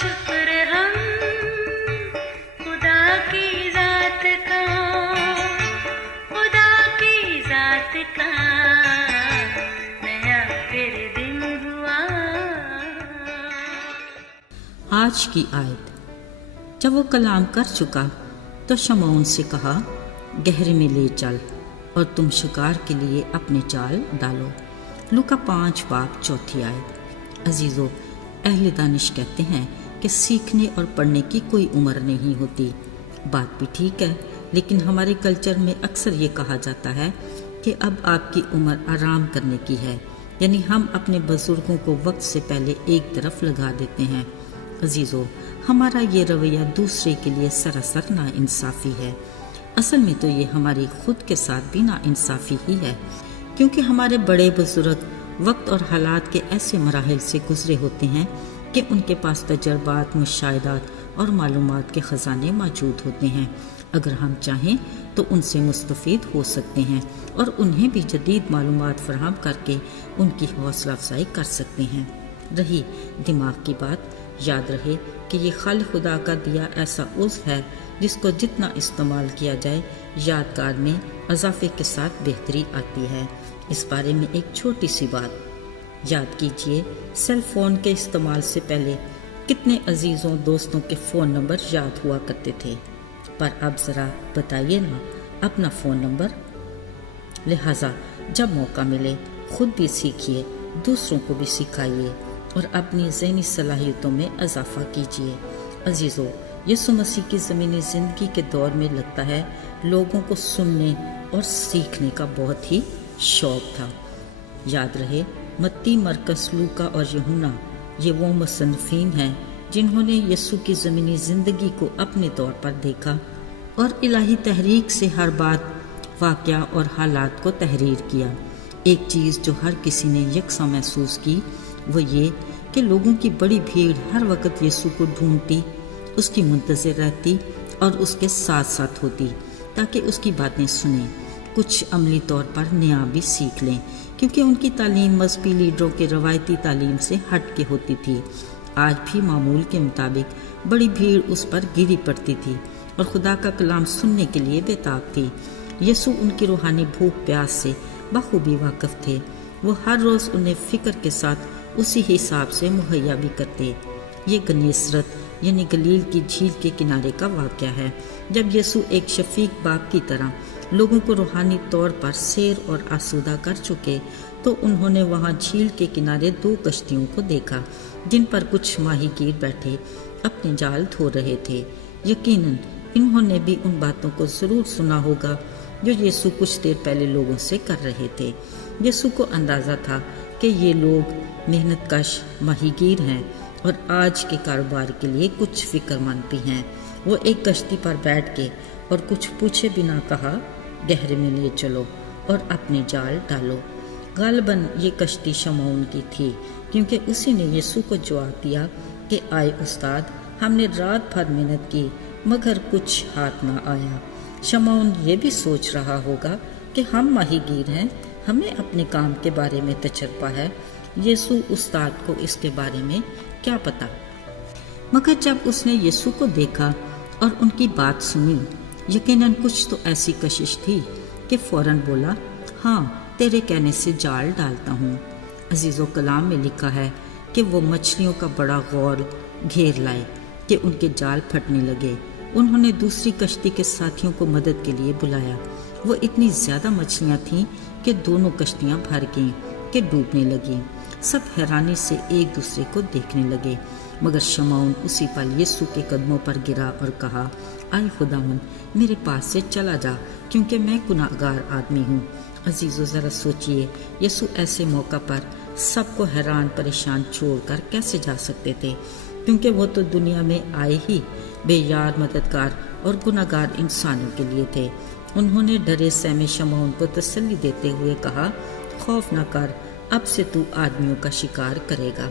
شکر ہم خدا کی ذات کا، خدا کی ذات کا نیا پھر دن ہوا۔ آج کی آیت۔ جب وہ کلام کر چکا تو شمعون سے کہا، گہرے میں لے چل اور تم شکار کے لیے اپنے جال ڈالو۔ لوکا 5 باب 4 آیت۔ عزیزو، اہل دانش کہتے ہیں کہ سیکھنے اور پڑھنے کی کوئی عمر نہیں ہوتی۔ بات بھی ٹھیک ہے، لیکن ہمارے کلچر میں اکثر یہ کہا جاتا ہے کہ اب آپ کی عمر آرام کرنے کی ہے، یعنی ہم اپنے بزرگوں کو وقت سے پہلے ایک طرف لگا دیتے ہیں۔ عزیزو، ہمارا یہ رویہ دوسرے کے لیے سراسر ناانصافی ہے۔ اصل میں تو یہ ہماری خود کے ساتھ بھی ناانصافی ہی ہے، کیونکہ ہمارے بڑے بزرگ وقت اور حالات کے ایسے مراحل سے گزرے ہوتے ہیں کہ ان کے پاس تجربات، مشاہدات اور معلومات کے خزانے موجود ہوتے ہیں۔ اگر ہم چاہیں تو ان سے مستفید ہو سکتے ہیں اور انہیں بھی جدید معلومات فراہم کر کے ان کی حوصلہ افزائی کر سکتے ہیں۔ رہی دماغ کی بات، یاد رہے کہ یہ خالق خدا کا دیا ایسا عضو ہے جس کو جتنا استعمال کیا جائے یادگار میں اضافے کے ساتھ بہتری آتی ہے۔ اس بارے میں ایک چھوٹی سی بات یاد کیجئے، سیل فون کے استعمال سے پہلے کتنے عزیزوں دوستوں کے فون نمبر یاد ہوا کرتے تھے، پر اب ذرا بتائیے نا اپنا فون نمبر۔ لہٰذا جب موقع ملے خود بھی سیکھیے، دوسروں کو بھی سکھائیے اور اپنی ذہنی صلاحیتوں میں اضافہ کیجیے۔ عزیزو، یسوع مسیح کی زمینی زندگی کے دور میں لگتا ہے لوگوں کو سننے اور سیکھنے کا بہت ہی شوق تھا۔ یاد رہے، متی، مرکز، لوکا اور یوحنا یہ وہ مصنفین ہیں جنہوں نے یسوع کی زمینی زندگی کو اپنے طور پر دیکھا اور الہی تحریک سے ہر بات، واقعہ اور حالات کو تحریر کیا۔ ایک چیز جو ہر کسی نے یکساں محسوس کی وہ یہ کہ لوگوں کی بڑی بھیڑ ہر وقت یسوع کو ڈھونڈتی، اس کی منتظر رہتی اور اس کے ساتھ ساتھ ہوتی تاکہ اس کی باتیں سنیں، کچھ عملی طور پر نیا بھی سیکھ لیں، کیونکہ ان کی تعلیم مذہبی لیڈروں کے روایتی تعلیم سے ہٹ کے ہوتی تھی۔ آج بھی معمول کے مطابق بڑی بھیڑ اس پر گری پڑتی تھی اور خدا کا کلام سننے کے لیے بےتاب تھی۔ یسوع ان کی روحانی بھوک پیاس سے بخوبی واقف تھے۔ وہ ہر روز انہیں فکر کے ساتھ اسی حساب سے مہیا بھی کرتے۔ یہ گنیسرت یعنی گلیل کی جھیل کے کنارے کا واقعہ ہے، جب یسوع ایک شفیق باپ کی طرح لوگوں کو روحانی طور پر سیر اور آسودہ کر چکے تو انہوں نے وہاں جھیل کے کنارے 2 کشتیوں کو دیکھا جن پر کچھ ماہی گیر بیٹھے اپنے جال دھو رہے تھے۔ یقیناً انہوں نے بھی ان باتوں کو ضرور سنا ہوگا جو یسوع کچھ دیر پہلے لوگوں سے کر رہے تھے۔ یسوع کو اندازہ تھا کہ یہ لوگ محنت کش ماہی گیر ہیں اور آج کے کاروبار کے لیے کچھ فکر مند بھی ہیں۔ وہ ایک کشتی پر بیٹھ کے اور کچھ پوچھے بنا کہا، گہرے میں لیے چلو اور اپنے جال ڈالو۔ غالباً یہ کشتی شمعون کی تھی، کیونکہ اسی نے یسوع کو جواب دیا کہ آئے استاد، ہم نے رات بھر محنت کی مگر کچھ ہاتھ نہ آیا۔ شمعون یہ بھی سوچ رہا ہوگا کہ ہم ماہی گیر ہیں، ہمیں اپنے کام کے بارے میں تجربہ ہے، یسوع استاد کو اس کے بارے میں کیا پتا؟ مگر جب اس نے یسوع کو دیکھا اور ان کی بات سنی، یقیناً کچھ تو ایسی کشش تھی کہ فوراً بولا، ہاں تیرے کہنے سے جال ڈالتا ہوں۔ عزیز و کلام میں لکھا ہے کہ وہ مچھلیوں کا بڑا غور گھیر لائے کہ ان کے جال پھٹنے لگے۔ انہوں نے دوسری کشتی کے ساتھیوں کو مدد کے لیے بلایا۔ وہ اتنی زیادہ مچھلیاں تھیں کہ دونوں کشتیاں بھر گئیں کہ ڈوبنے لگیں۔ سب حیرانی سے ایک دوسرے کو دیکھنے لگے، مگر شمعون اسی پل یسوع کے قدموں پر گرا اور کہا، آئے خداوند، میرے پاس سے چلا جا، کیونکہ میں گناہگار آدمی ہوں۔ عزیزو، ذرا سوچئے، یسوع ایسے موقع پر سب کو حیران پریشان چھوڑ کر کیسے جا سکتے تھے، کیونکہ وہ تو دنیا میں آئے ہی بے یار مددگار اور گناہگار انسانوں کے لیے تھے۔ انہوں نے ڈرے سہمے شمعون کو تسلی دیتے ہوئے کہا، خوف نہ کر، اب سے تو آدمیوں کا شکار کرے گا۔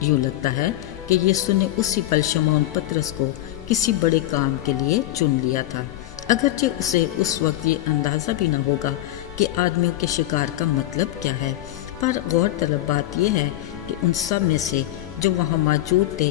یوں لگتا ہے کہ یسوع نے اسی پل شمعون پطرس کو کسی بڑے کام کے لیے چن لیا تھا، اگرچہ اسے اس وقت یہ اندازہ بھی نہ ہوگا کہ آدمیوں کے شکار کا مطلب کیا ہے۔ پر غور طلب بات یہ ہے کہ ان سب میں سے جو وہاں موجود تھے،